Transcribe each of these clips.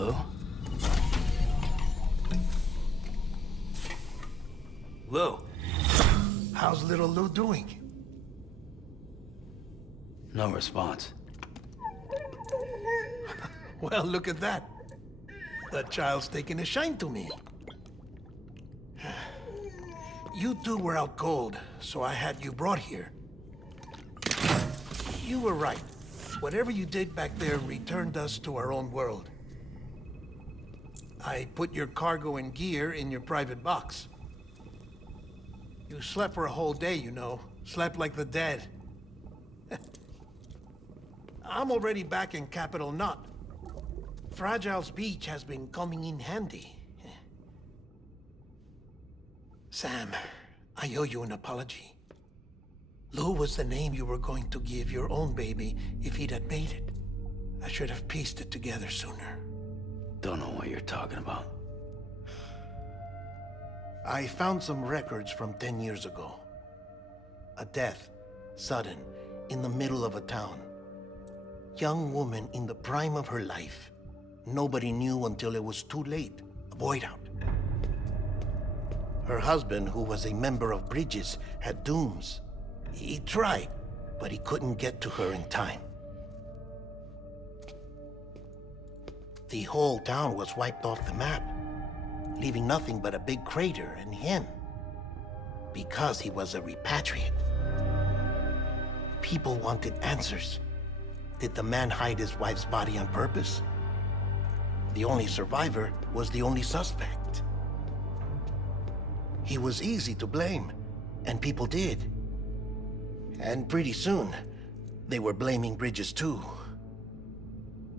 Lou? Lou? How's little Lou doing? No response. Well, look at that. The child's taking a shine to me. You two were out cold, so I had you brought here. You were right. Whatever you did back there returned us to our own world. I put your cargo and gear in your private box. You slept for a whole day, you know. Slept like the dead. I'm already back in Capital Knot. Fragile's beach has been coming in handy. Sam, I owe you an apology. Lou was the name you were going to give your own baby if he'd had made it. I should have pieced it together sooner. Don't know what you're talking about. I found some records from 10 years ago. A death, sudden, in the middle of a town. Young woman in the prime of her life. Nobody knew until it was too late. A void out. Her husband, who was a member of Bridges, had dooms. He tried, but he couldn't get to her in time. The whole town was wiped off the map, leaving nothing but a big crater and him. Because he was a repatriate. People wanted answers. Did the man hide his wife's body on purpose? The only survivor was the only suspect. He was easy to blame, and people did. And pretty soon, they were blaming Bridges too.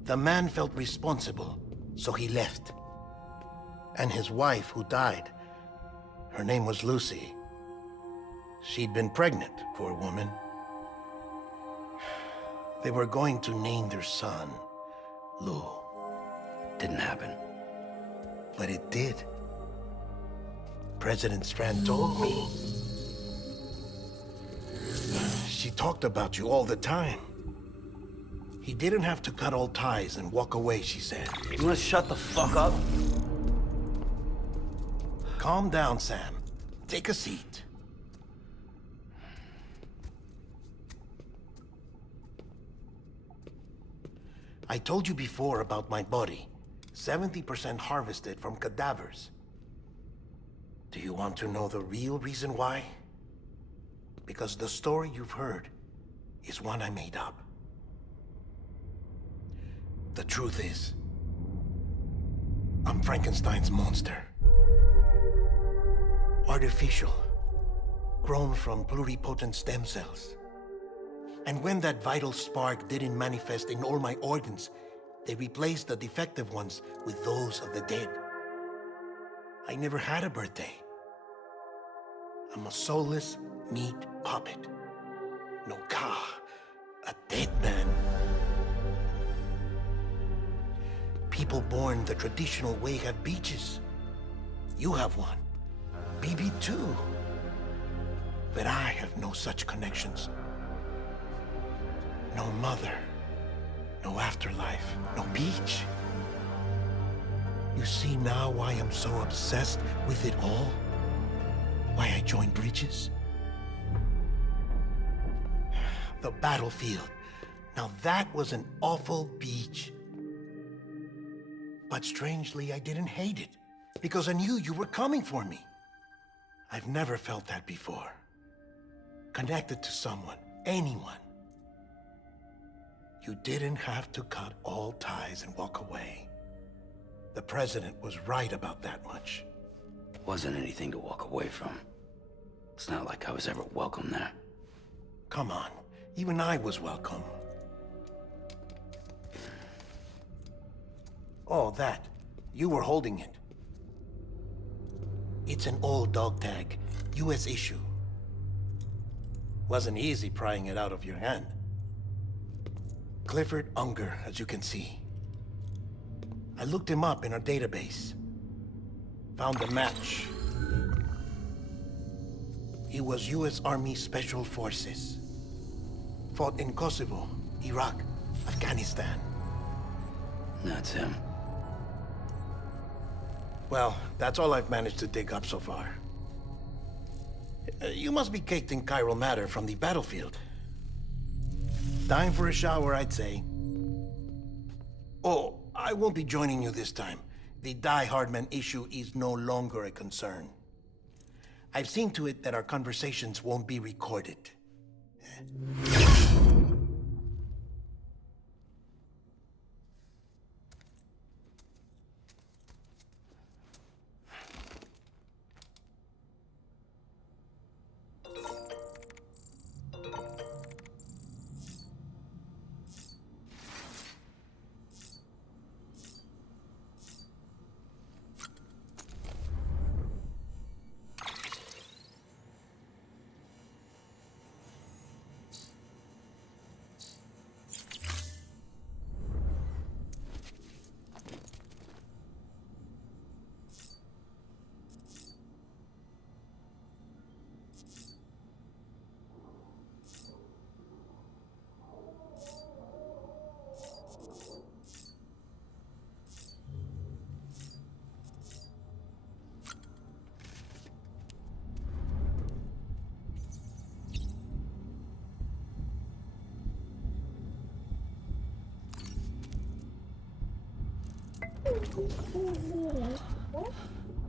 The man felt responsible, so he left. And his wife, who died, her name was Lucy. She'd been pregnant, poor woman. They were going to name their son Lou. Didn't happen. But it did. President Strand told me. She talked about you all the time. He didn't have to cut all ties and walk away, she said. You wanna shut the fuck up? Calm down, Sam. Take a seat. I told you before about my body. 70% harvested from cadavers. Do you want to know the real reason why? Because the story you've heard is one I made up. The truth is, I'm Frankenstein's monster. Artificial, grown from pluripotent stem cells. And when that vital spark didn't manifest in all my organs, they replaced the defective ones with those of the dead. I never had a birthday. I'm a soulless meat puppet. No ka, a dead man. People born the traditional way have beaches. You have one. BB too. But I have no such connections. No mother. No afterlife. No beach. You see now why I'm so obsessed with it all? Why I joined Bridges? The battlefield. Now that was an awful beach. But strangely, I didn't hate it, because I knew you were coming for me. I've never felt that before. Connected to someone, anyone. You didn't have to cut all ties and walk away. The president was right about that much. Wasn't anything to walk away from. It's not like I was ever welcome there. Come on, even I was welcome. Oh, that. You were holding it. It's an old dog tag, US issue. Wasn't easy prying it out of your hand. Clifford Unger, as you can see. I looked him up in our database. Found a match. He was US Army Special Forces. Fought in Kosovo, Iraq, Afghanistan. That's him. Well, that's all I've managed to dig up so far. You must be caked in chiral matter from the battlefield. Time for a shower, I'd say. Oh, I won't be joining you this time. The Die Hardman issue is no longer a concern. I've seen to it that our conversations won't be recorded.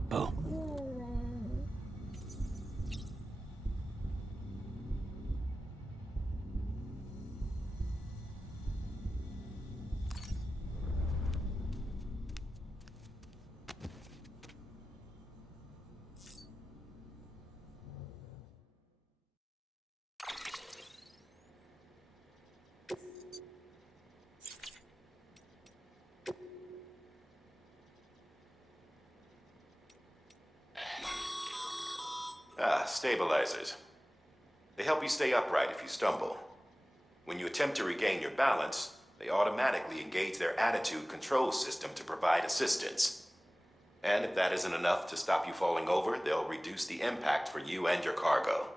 Bo. Stabilizers. They help you stay upright if you stumble. When you attempt to regain your balance, they automatically engage their attitude control system to provide assistance. And if that isn't enough to stop you falling over, they'll reduce the impact for you and your cargo.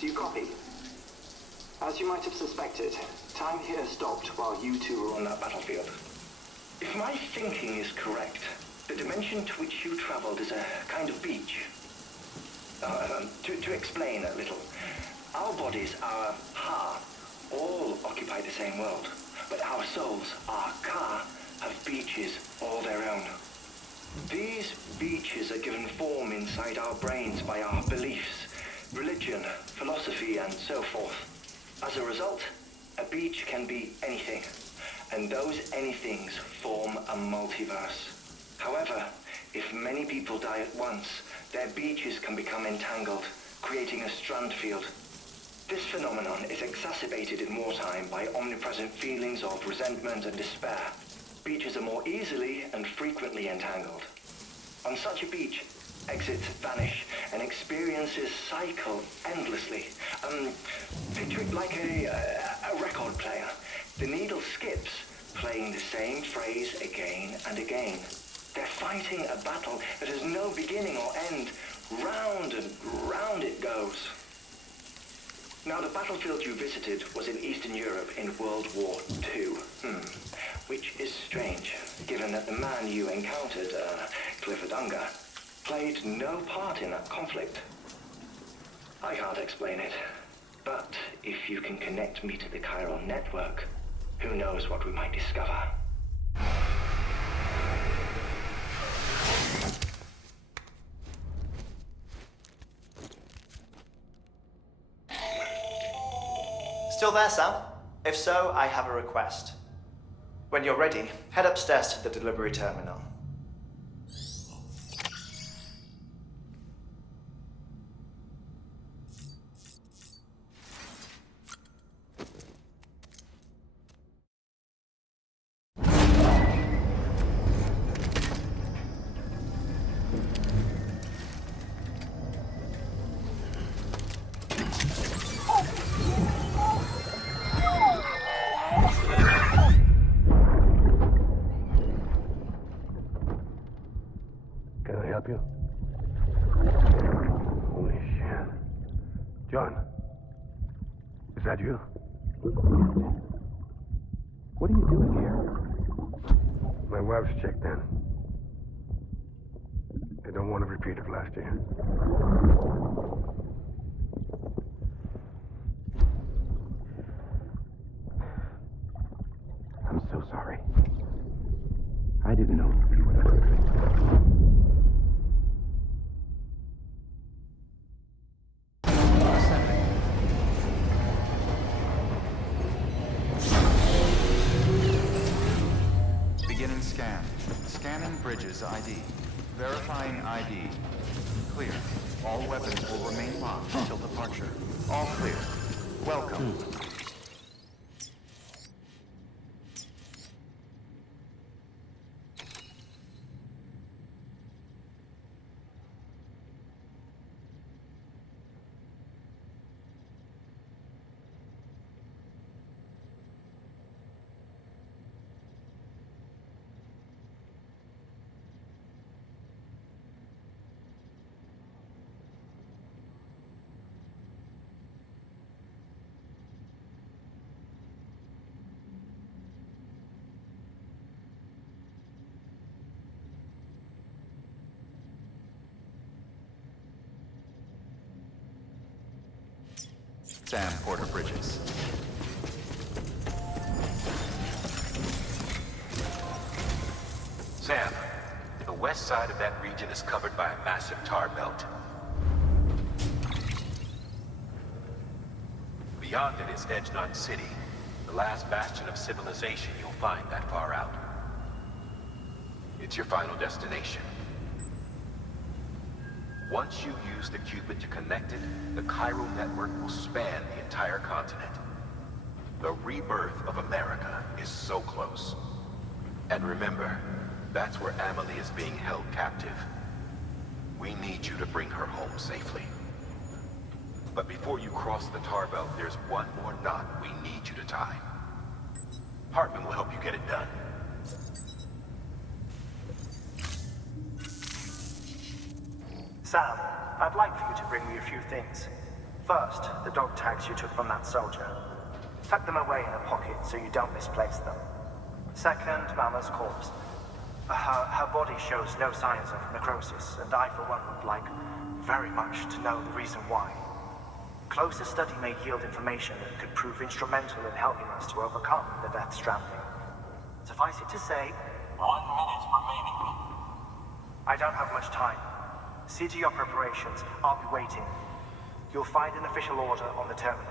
do you copy? As you might have suspected, time here stopped while you two were on that battlefield. If my thinking is correct, the dimension to which you traveled is a kind of beach. To explain a little, our bodies, our ha, all occupy the same world, but our souls, our ka, have beaches all their own. These beaches are given form inside our brains by our beliefs, religion, philosophy, and so forth. As a result, a beach can be anything, and those anythings form a multiverse. However, if many people die at once, their beaches can become entangled, creating a strand field. This phenomenon is exacerbated in wartime by omnipresent feelings of resentment and despair. Beaches are more easily and frequently entangled. On such a beach, exits vanish and experiences cycle endlessly. Picture it like a record player. The needle skips, playing the same phrase again and again. They're fighting a battle that has no beginning or end. Round and round it goes. Now, the battlefield you visited was in Eastern Europe in World War II. Which is strange, given that the man you encountered, Clifford Unger, played no part in that conflict. I can't explain it, but if you can connect me to the chiral network, who knows what we might discover. Still there, Sam? If so, I have a request. When you're ready, head upstairs to the delivery terminal. Can I help you? Holy shit. John, is that you? What are you doing here? My wife's checked in. They don't want a repeat of last year. I'm so sorry. I didn't know you were that good. Beginning scan. Scanning bridges ID. Verifying ID. Clear. All weapons will remain locked until departure. All clear. Welcome. Sam Porter Bridges. Sam, the west side of that region is covered by a massive tar belt. Beyond it is Edgenot City, the last bastion of civilization you'll find that far out. It's your final destination. Once you use the Cupid to connect it, the chiral network will span the entire continent. The rebirth of America is so close. And remember, that's where Amelie is being held captive. We need you to bring her home safely. But before you cross the tar belt, there's one more knot we need you to tie. Hartman will help you get it done. Sam, I'd like for you to bring me a few things. First, the dog tags you took from that soldier. Tuck them away in a pocket so you don't misplace them. Second, Mama's corpse. Her body shows no signs of necrosis, and I, for one, would like very much to know the reason why. Closer study may yield information that could prove instrumental in helping us to overcome the Death Stranding. Suffice it to say, 1 minute remaining. I don't have much time. See to your preparations. I'll be waiting. You'll find an official order on the terminal.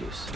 juice.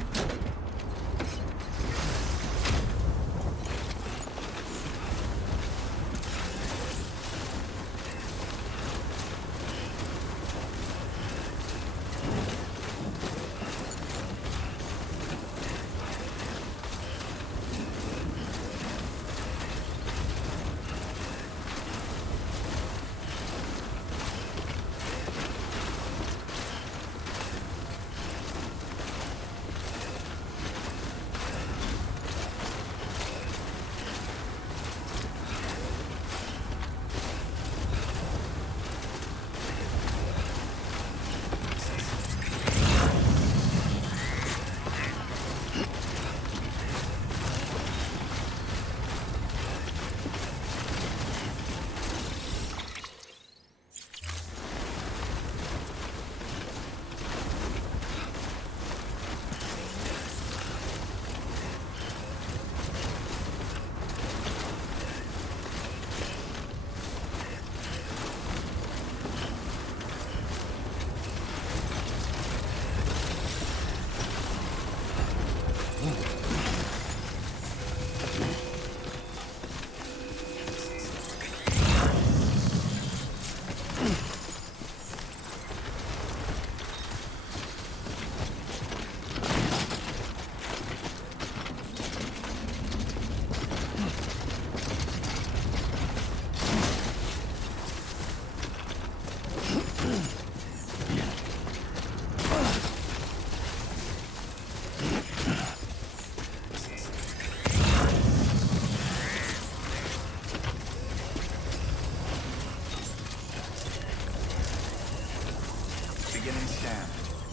Beginning scan.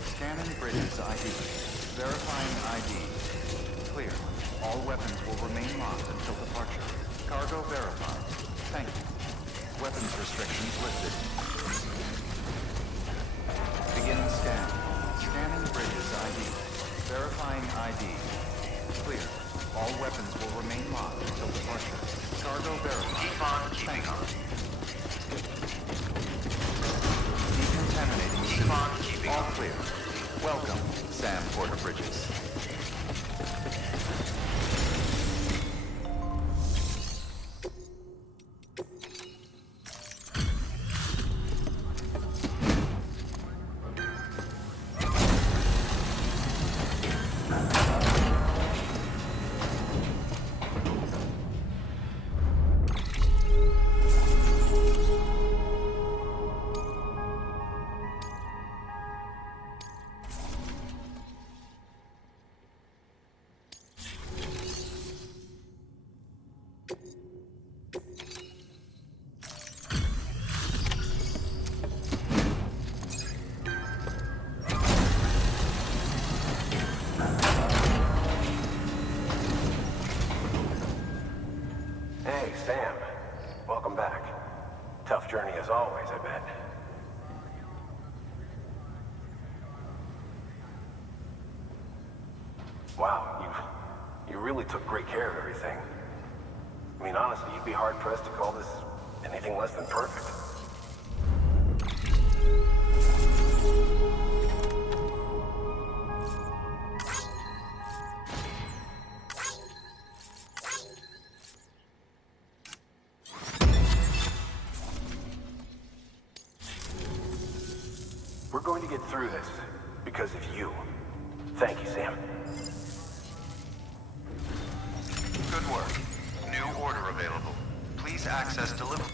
Scanning bridges ID. Verifying ID. Clear. All weapons will remain locked until departure. Cargo verified. Thank you. Weapons restrictions lifted. Beginning scan. Scanning bridges ID. Verifying ID. Clear. All weapons will remain locked until departure. Cargo verified. Keep on keeping on. Decontaminating systems. All clear. Welcome, Sam Porter Bridges. welcome back. Tough journey as always, I bet. Wow, you really took great care of everything. I mean, honestly, you'd be hard-pressed to call this anything less than perfect. We're going to get through this because of you. Thank you, Sam. Good work. New order available. Please access delivery.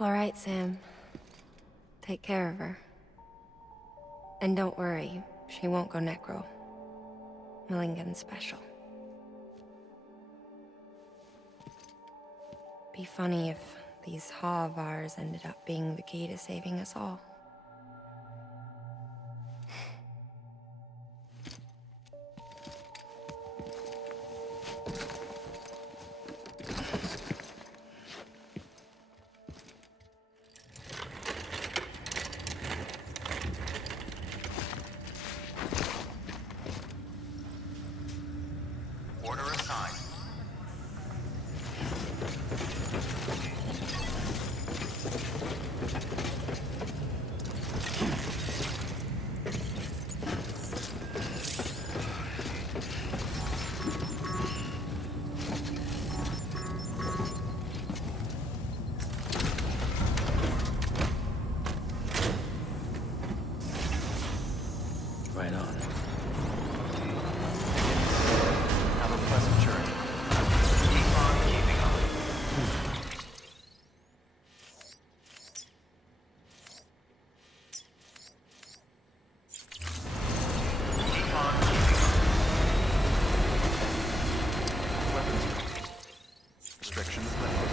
All right, Sam. Take care of her. And don't worry, she won't go necro. Millingen's special. Be funny if these Ha of ours ended up being the key to saving us all. Order assigned. Right on. Have a pleasant journey. Keep on keeping on. Keep on keeping on. Weapons restrictions lifted.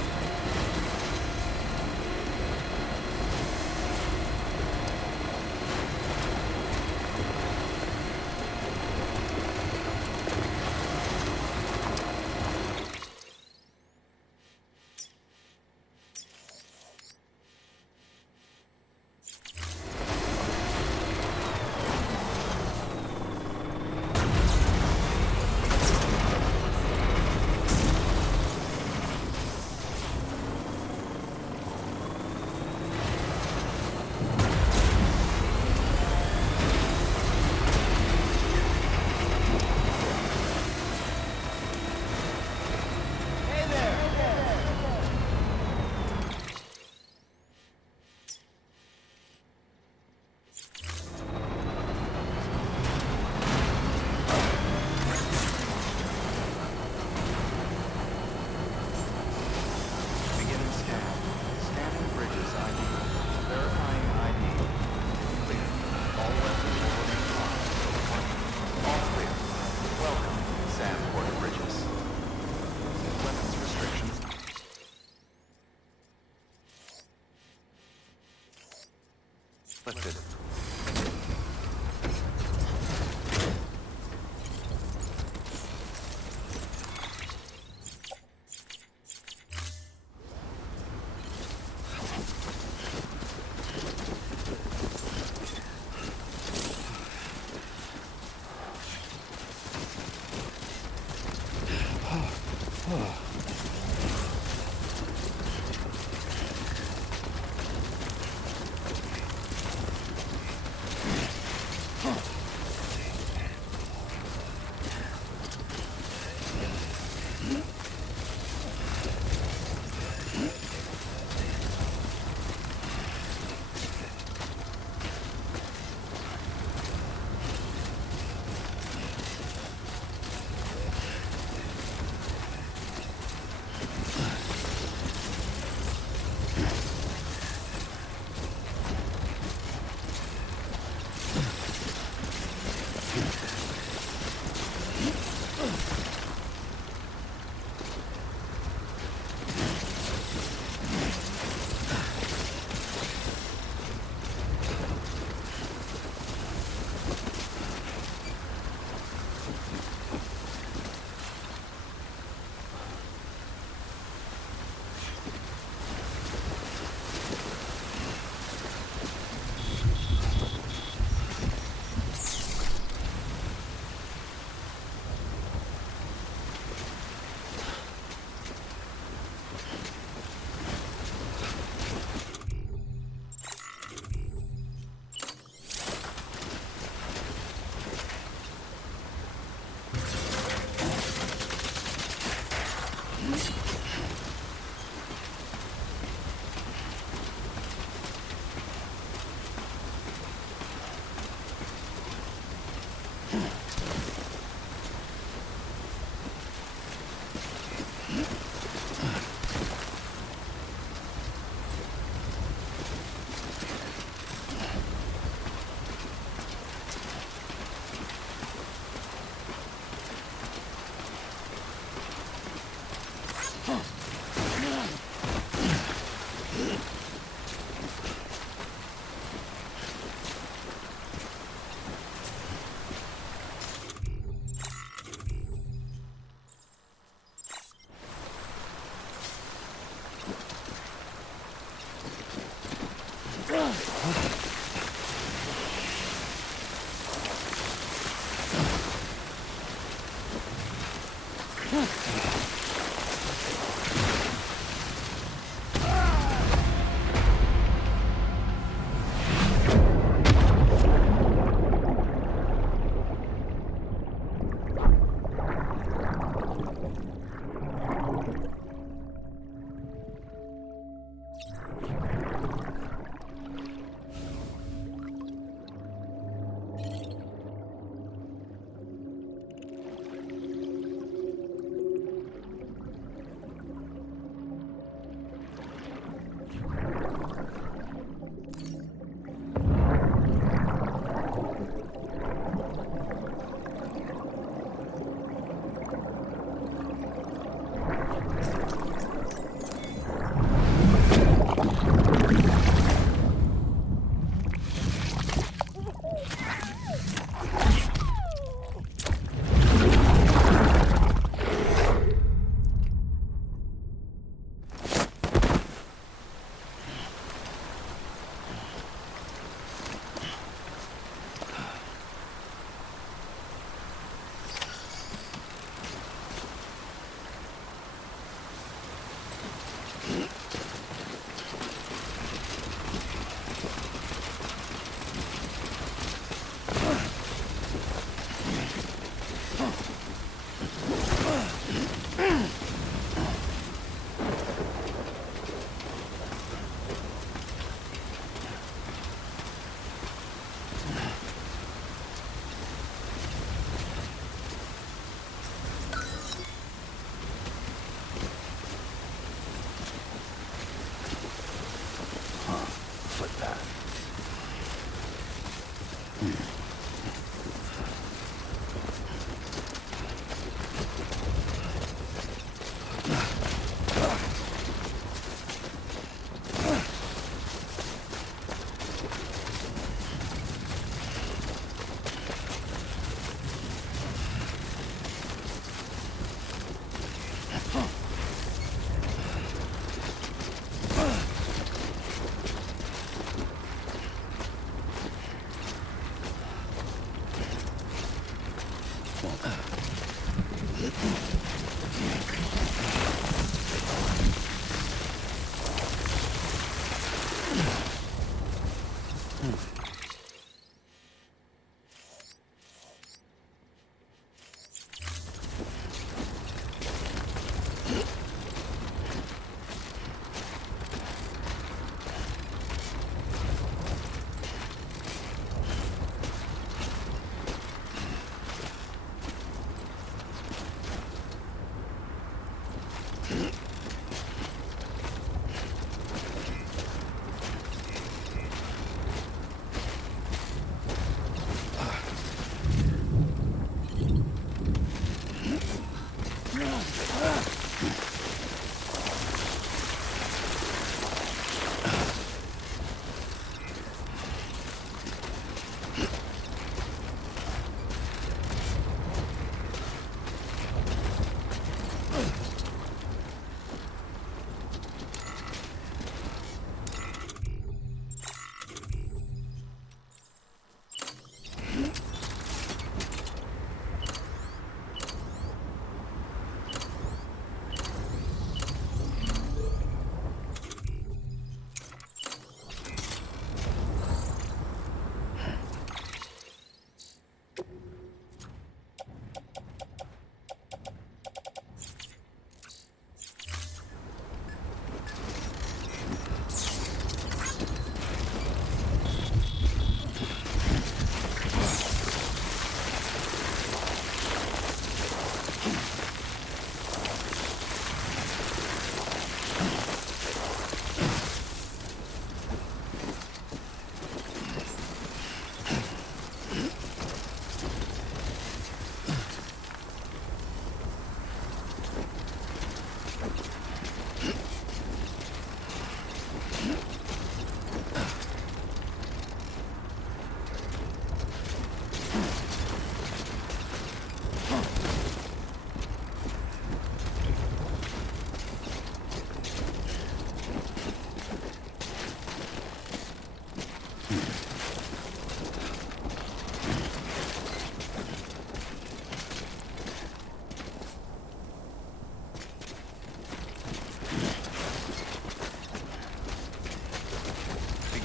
Beginning scan. Scanning bridges ID. Verifying ID. Clear. All weapons will remain locked. All clear. Welcome, Sam Porter Bridges. Weapons restrictions. Lifted.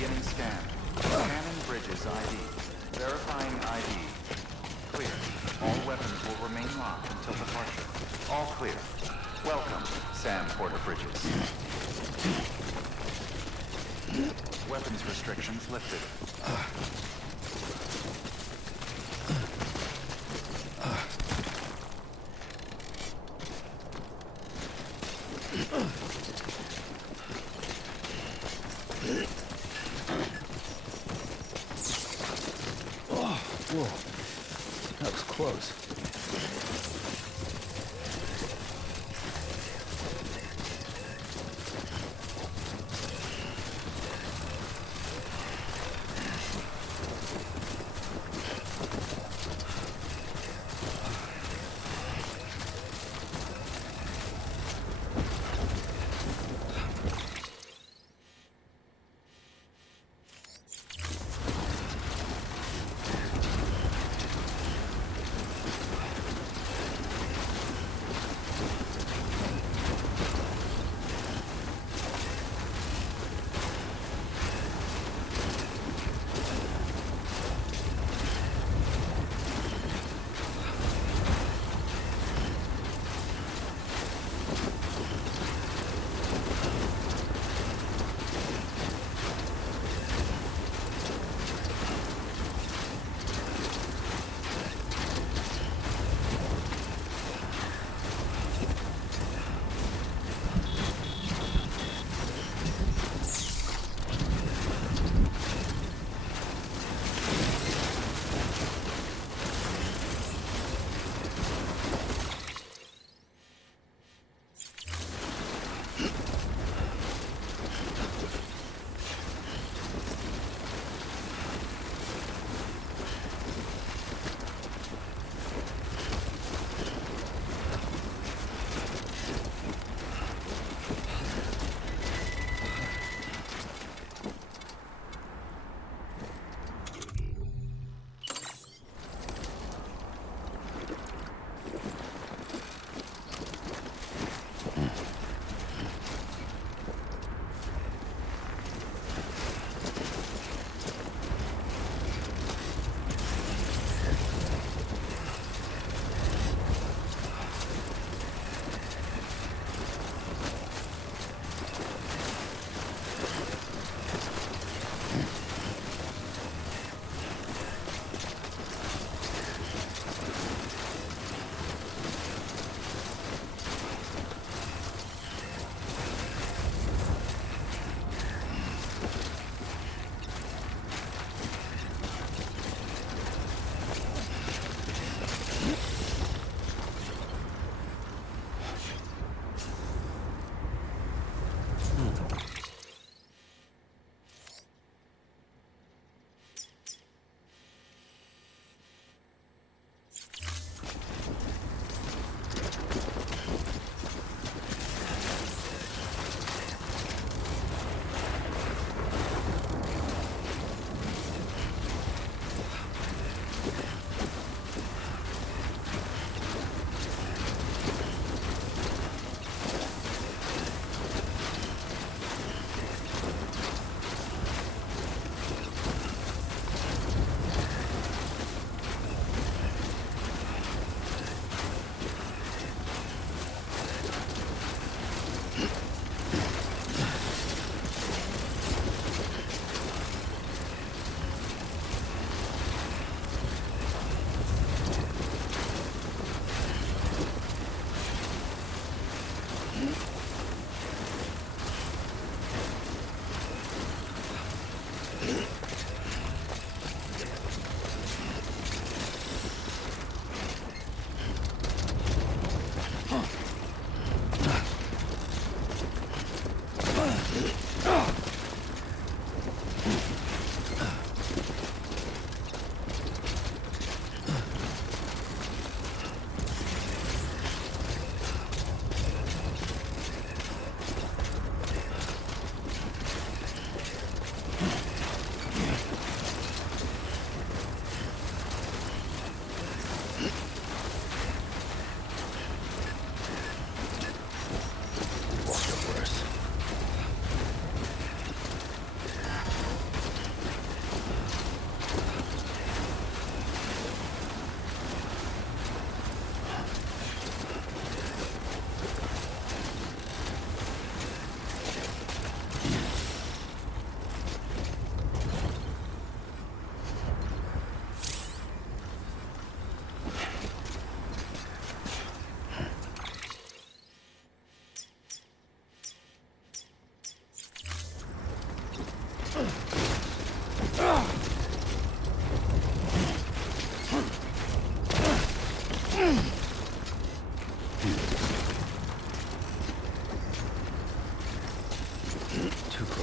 Beginning scan. Scanning bridges ID. Verifying ID. Clear. All weapons will remain locked until departure. All clear. Welcome, Sam Porter Bridges. Weapons restrictions lifted. Whoa. That was close.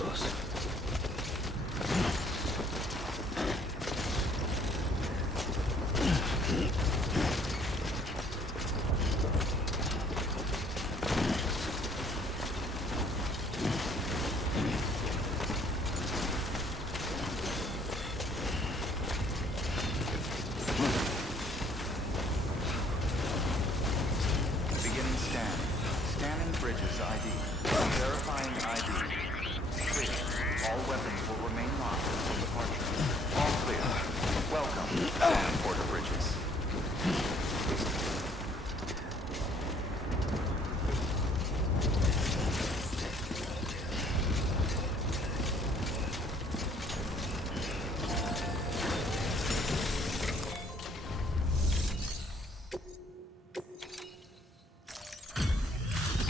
goes. Beginning scan. Scanning bridges ID. Verifying ID. Clear. All weapons will remain locked until departure. All clear. Welcome, Porter Bridges.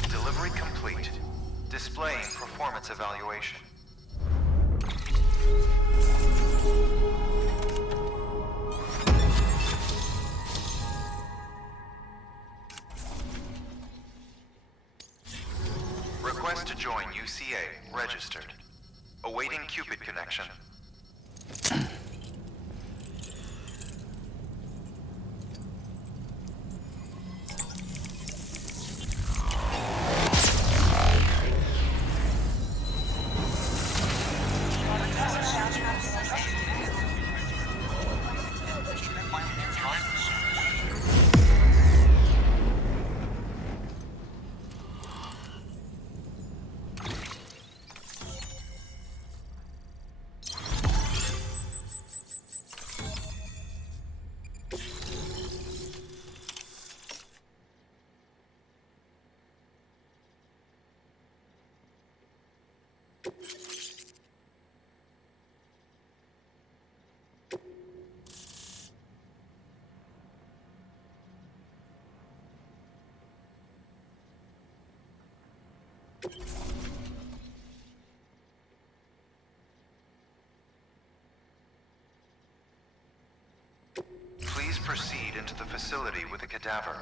Delivery complete. Displaying performance evaluation. Request to join UCA. Registered. Awaiting Cupid connection. Please proceed into the facility with the cadaver.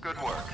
Good work.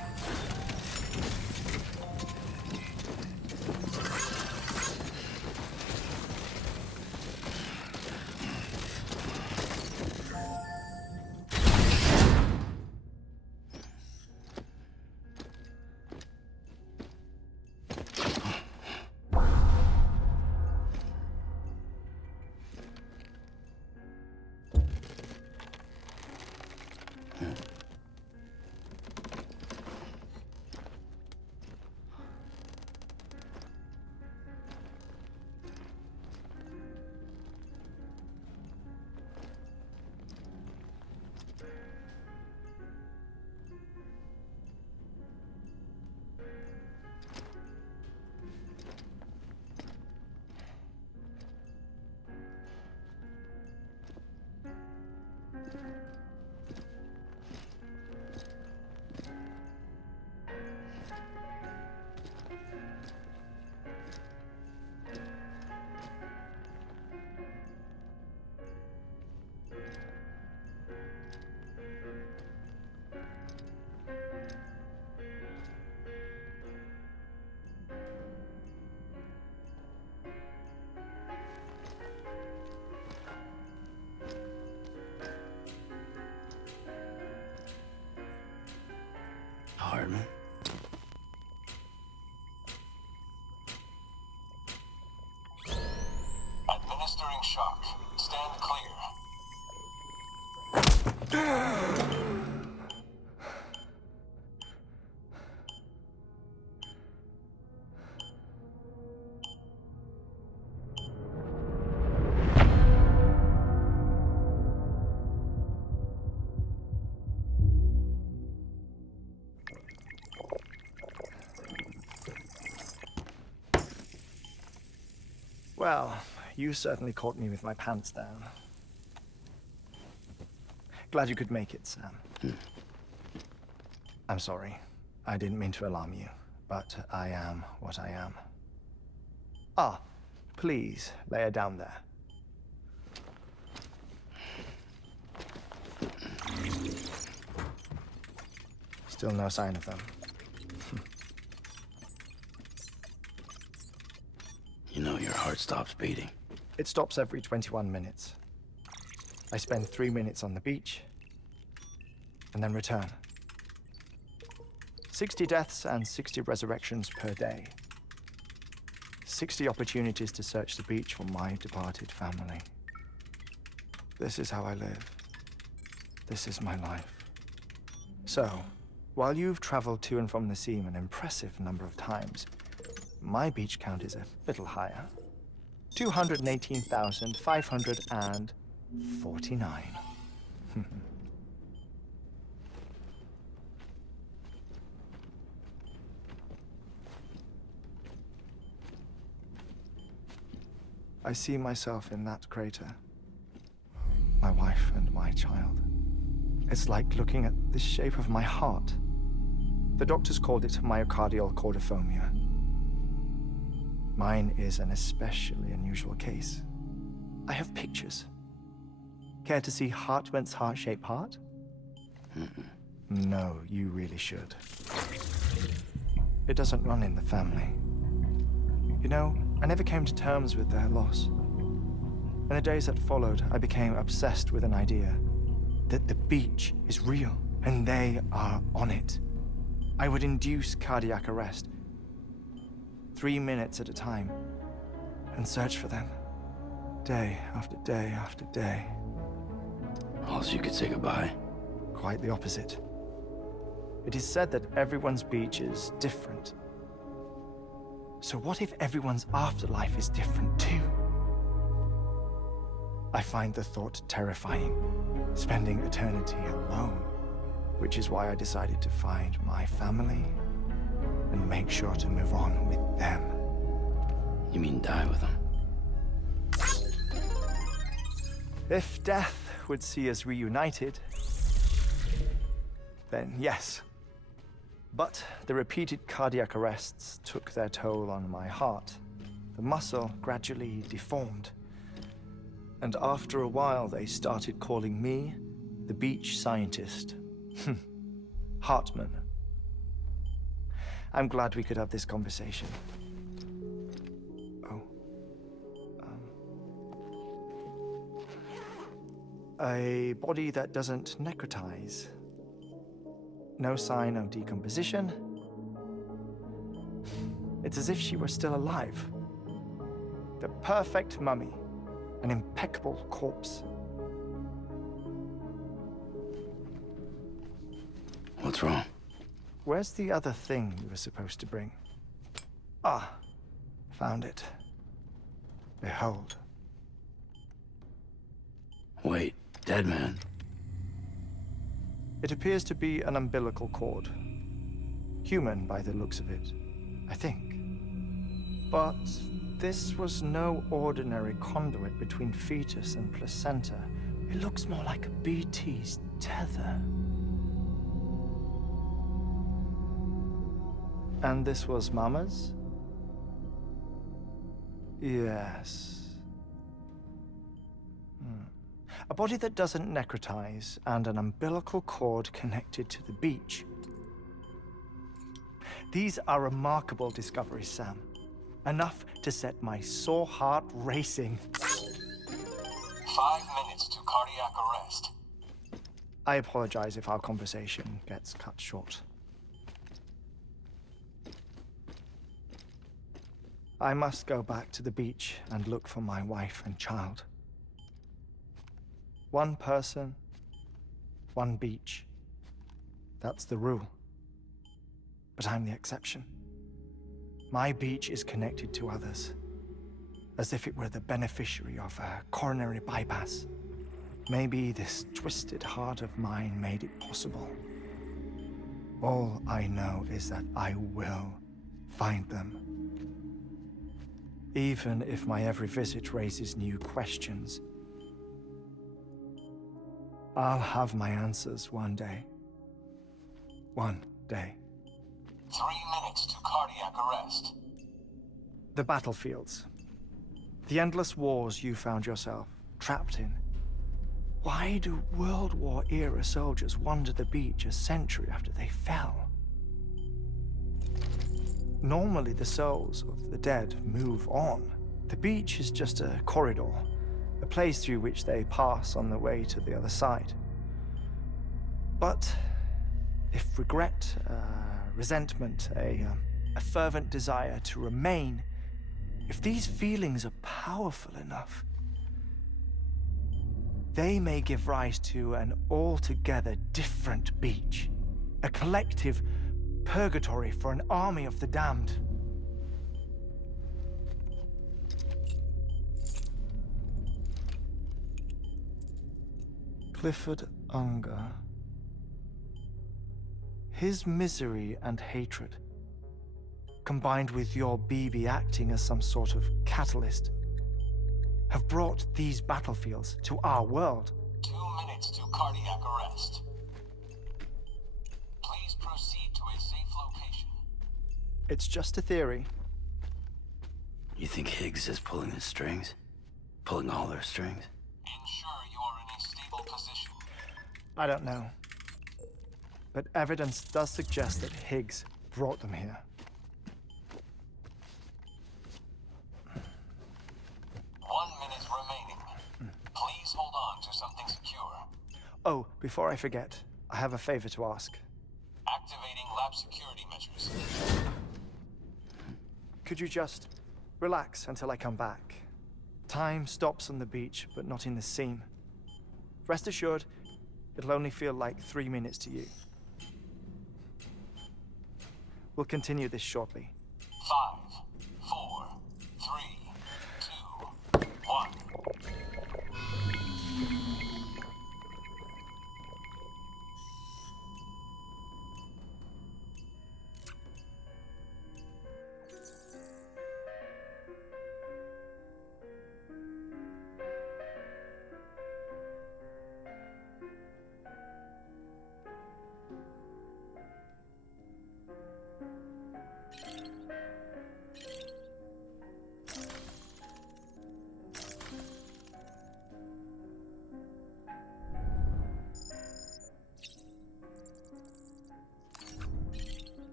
Hartman. Administering shock. Stand clear. Well, you certainly caught me with my pants down. Glad you could make it, Sam. I'm sorry. I didn't mean to alarm you, but I am what I am. Ah, please, lay her down there. Still no sign of them. You know your heart stops beating. It stops every 21 minutes. I spend 3 minutes on the beach, and then return. 60 deaths and 60 resurrections per day. 60 opportunities to search the beach for my departed family. This is how I live. This is my life. So, while you've traveled to and from the sea an impressive number of times, my beach count is a little higher. 218,549. I see myself in that crater. My wife and my child. It's like looking at the shape of my heart. The doctors called it myocardial chordophobia. Mine is an especially unusual case. I have pictures. Care to see Hartmann's heart-shaped heart? No, you really should. It doesn't run in the family. You know, I never came to terms with their loss. In the days that followed, I became obsessed with an idea that the beach is real, and they are on it. I would induce cardiac arrest, 3 minutes at a time, and search for them, day after day after day. Also, you could say goodbye. Quite the opposite. It is said that everyone's beach is different. So what if everyone's afterlife is different too? I find the thought terrifying, spending eternity alone, which is why I decided to find my family and make sure to move on with them. You mean die with them? If death would see us reunited, then yes. But the repeated cardiac arrests took their toll on my heart. The muscle gradually deformed. And after a while, they started calling me the beach scientist. Hartmann. I'm glad we could have this conversation. Oh. A body that doesn't necrotize. No sign of decomposition. It's as if she were still alive. The perfect mummy. An impeccable corpse. What's wrong? Where's the other thing you were supposed to bring? Ah, found it. Behold. Wait, dead man? It appears to be an umbilical cord. Human by the looks of it, I think. But this was no ordinary conduit between fetus and placenta. It looks more like a BT's tether. And this was Mama's? Yes. A body that doesn't necrotize and an umbilical cord connected to the beach. These are remarkable discoveries, Sam. Enough to set my sore heart racing. 5 minutes to cardiac arrest. I apologize if our conversation gets cut short. I must go back to the beach and look for my wife and child. One person, one beach. That's the rule. But I'm the exception. My beach is connected to others, as if it were the beneficiary of a coronary bypass. Maybe this twisted heart of mine made it possible. All I know is that I will find them. Even if my every visit raises new questions, I'll have my answers one day. One day. 3 minutes to cardiac arrest. The battlefields. The endless wars you found yourself trapped in. Why do World War-era soldiers wander the beach a century after they fell? Normally, the souls of the dead move on. The beach is just a corridor, a place through which they pass on the way to the other side. But if regret, resentment, a fervent desire to remain, if these feelings are powerful enough, they may give rise to an altogether different beach, a collective purgatory for an army of the damned. Clifford Unger. His misery and hatred, combined with your BB acting as some sort of catalyst, have brought these battlefields to our world. 2 minutes to cardiac arrest. Please proceed to a safe location. It's just a theory. You think Higgs is pulling the strings? Pulling all their strings? Ensure you are in a stable position. I don't know. But evidence does suggest that Higgs brought them here. 1 minute remaining. Please hold on to something secure. Oh, before I forget, I have a favor to ask. Activating lab security measures. Could you just relax until I come back? Time stops on the beach, but not in the scene. Rest assured, it'll only feel like 3 minutes to you. We'll continue this shortly. 5, 4, 3, 2, 1.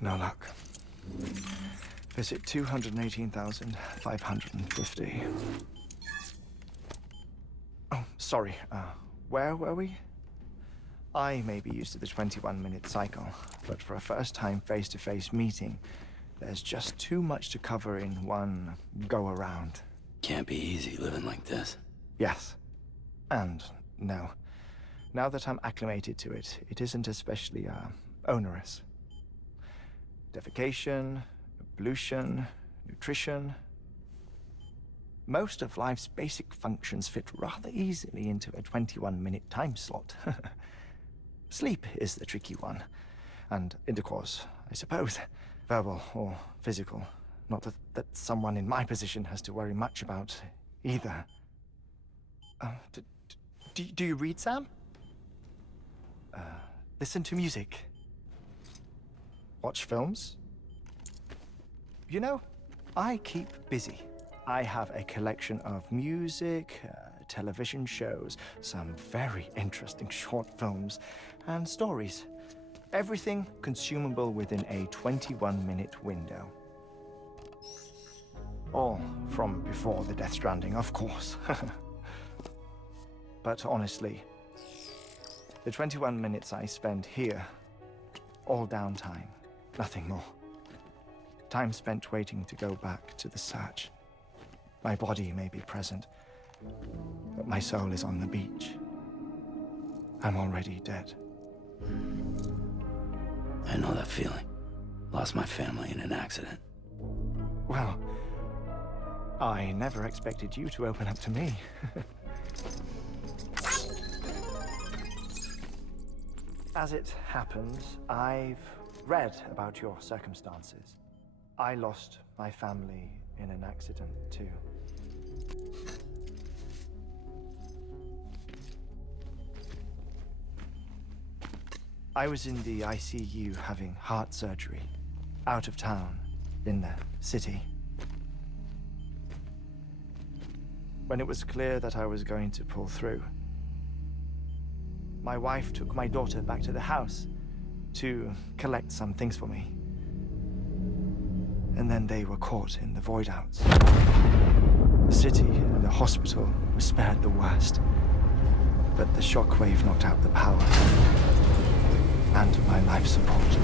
No luck. Visit 218,550. Oh, sorry. Where were we? I may be used to the 21-minute cycle, but for a first-time face-to-face meeting, there's just too much to cover in one go-around. Can't be easy living like this. Yes. And no. Now that I'm acclimated to it, it isn't especially, onerous. Defecation, pollution, nutrition. Most of life's basic functions fit rather easily into a 21-minute time slot. Sleep is the tricky one. And intercourse, I suppose. Verbal or physical. Not that someone in my position has to worry much about either. Do you read, Sam? Listen to music. Watch films? You know, I keep busy. I have a collection of music, television shows, some very interesting short films, and stories. Everything consumable within a 21-minute window. All from before the Death Stranding, of course. But honestly, the 21 minutes I spend here, all downtime, nothing more. Time spent waiting to go back to the search. My body may be present, but my soul is on the beach. I'm already dead. I know that feeling. Lost my family in an accident. Well, I never expected you to open up to me. As it happens, I've read about your circumstances. I lost my family in an accident, too. I was in the ICU having heart surgery, out of town, in the city. When it was clear that I was going to pull through, my wife took my daughter back to the house to collect some things for me. And then they were caught in the void-outs. The city and the hospital were spared the worst, but the shockwave knocked out the power and my life support.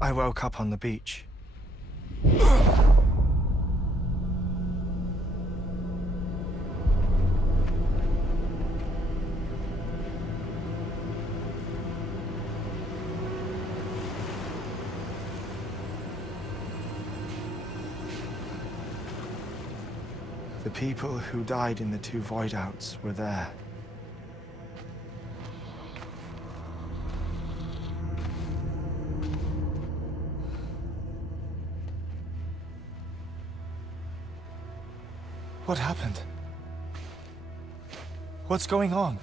I woke up on the beach. The people who died in the two void-outs were there. What happened? What's going on?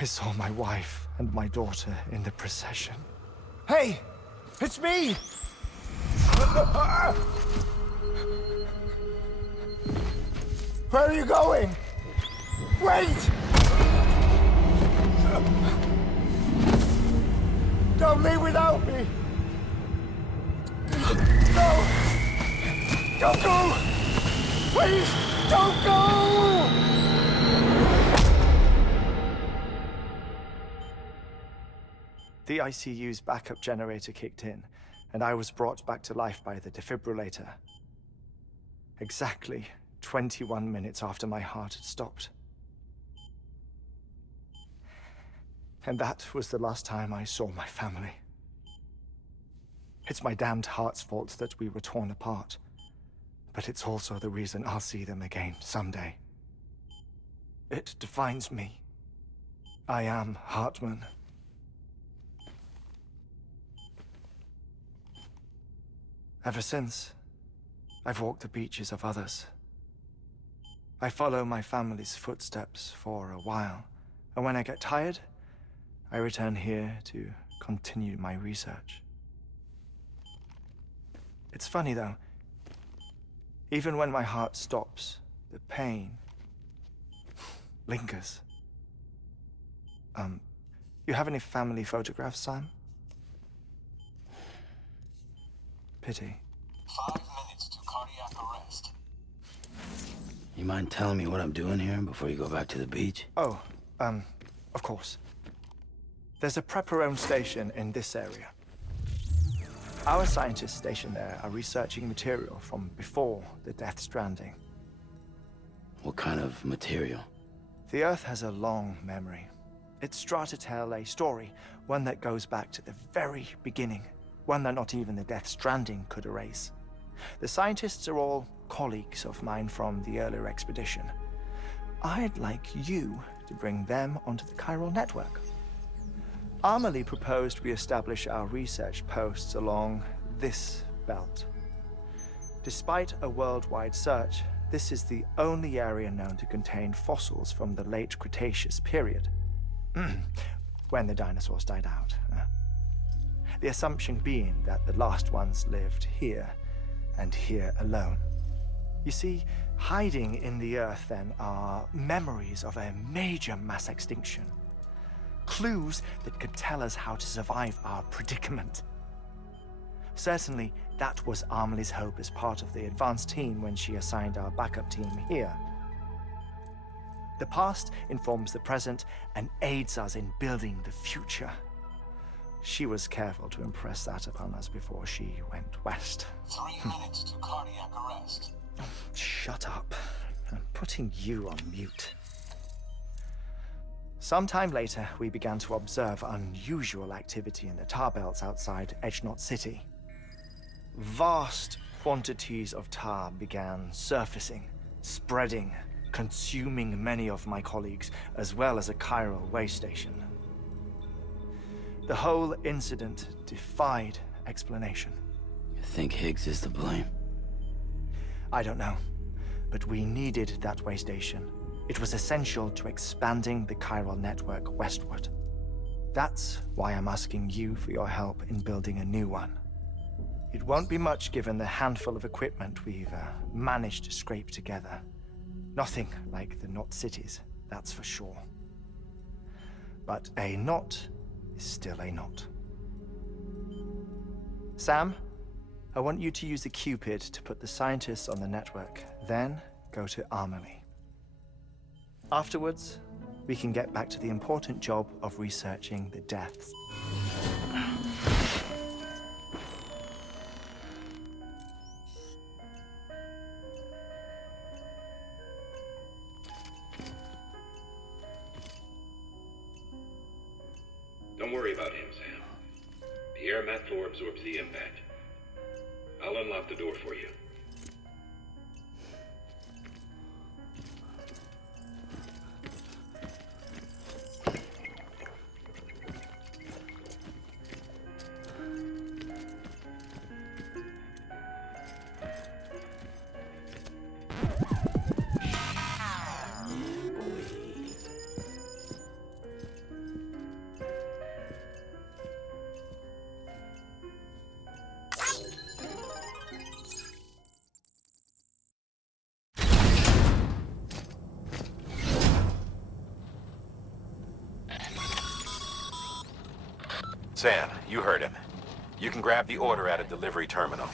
I saw my wife and my daughter in the procession. Hey! It's me! Where are you going? Wait! Don't leave without me! No! Don't go! Please, don't go! The ICU's backup generator kicked in, and I was brought back to life by the defibrillator. Exactly 21 minutes after my heart had stopped. And that was the last time I saw my family. It's my damned heart's fault that we were torn apart, but it's also the reason I'll see them again someday. It defines me. I am Hartman. Ever since, I've walked the beaches of others. I follow my family's footsteps for a while, and when I get tired, I return here to continue my research. It's funny though, even when my heart stops, the pain lingers. You have any family photographs, Sam? Pity. 5 minutes to cardiac arrest. You mind telling me what I'm doing here before you go back to the beach? Oh, of course. There's a Prep-Your-Own station in this area. Our scientists stationed there are researching material from before the Death Stranding. What kind of material? The Earth has a long memory. It's trying to tell a story, one that goes back to the very beginning, one that not even the Death Stranding could erase. The scientists are all colleagues of mine from the earlier expedition. I'd like you to bring them onto the chiral network. Amelie proposed we establish our research posts along this belt. Despite a worldwide search, this is the only area known to contain fossils from the late Cretaceous period, when the dinosaurs died out. The assumption being that the last ones lived here, and here alone. You see, hiding in the Earth then are memories of a major mass extinction. Clues that could tell us how to survive our predicament. Certainly, that was Amelie's hope as part of the advanced team when she assigned our backup team here. The past informs the present and aids us in building the future. She was careful to impress that upon us before she went west. 3 minutes to cardiac arrest. Shut up. I'm putting you on mute. Sometime later, we began to observe unusual activity in the tar belts outside Edgenot City. Vast quantities of tar began surfacing, spreading, consuming many of my colleagues, as well as a chiral way station. The whole incident defied explanation. You think Higgs is to blame? I don't know, but we needed that way station. It was essential to expanding the chiral network westward. That's why I'm asking you for your help in building a new one. It won't be much given the handful of equipment we've managed to scrape together. Nothing like the knot cities, that's for sure. But a knot is still a knot. Sam, I want you to use the Cupid to put the scientists on the network, then go to Amelie. Afterwards, we can get back to the important job of researching the deaths. Don't worry about him, Sam. The air mat floor absorbs the impact. I'll unlock the door for you. Sam, you heard him. You can grab the order at a delivery terminal.